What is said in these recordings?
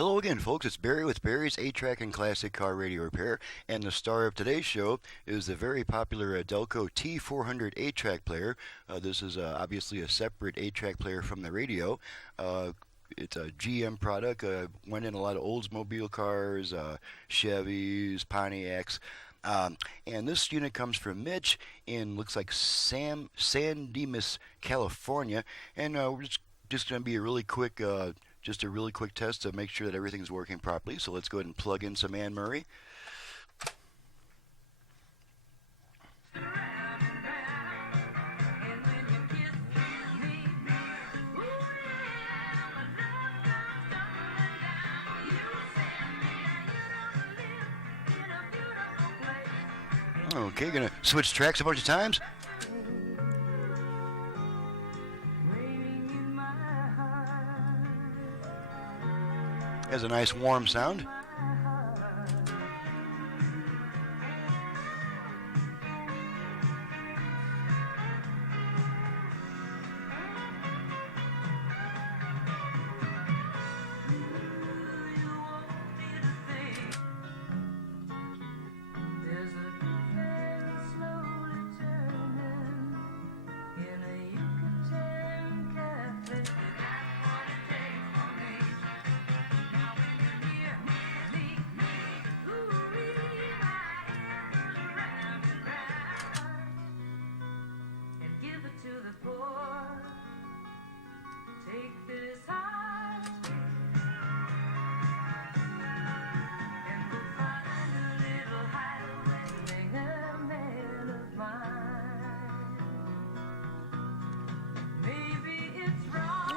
Hello again, folks. It's Barry with Barry's 8-Track and Classic Car Radio Repair, and the star of today's show is the very popular Delco T400 8-Track player. This is obviously a separate 8-Track player from the radio. It's a GM product. Went in a lot of Oldsmobile cars, Chevys, Pontiacs. And this unit comes from Mitch in looks like San Dimas, California, and we're just going to be a really quick test to make sure that everything's working properly. So let's go ahead and plug in some Anne Murray. Okay, gonna switch tracks a bunch of times. Has a nice warm sound.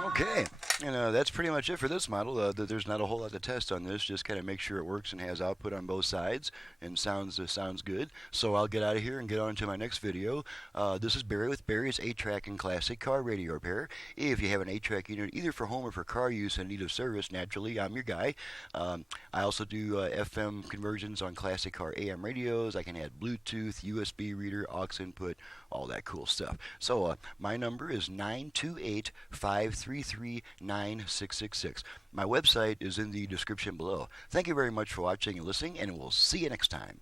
Okay, and that's pretty much it for this model. There's not a whole lot to test on this. Just kind of make sure it works and has output on both sides and sounds good. So I'll get out of here and get on to my next video. This is Barry with Barry's 8-Track and Classic Car Radio Repair. If you have an 8-Track unit either for home or for car use and need of service, naturally, I'm your guy. I also do FM conversions on classic car AM radios. I can add Bluetooth, USB reader, aux input, all that cool stuff. So my number is 928-533-9666. My website is in the description below. Thank you very much for watching and listening, and we'll see you next time.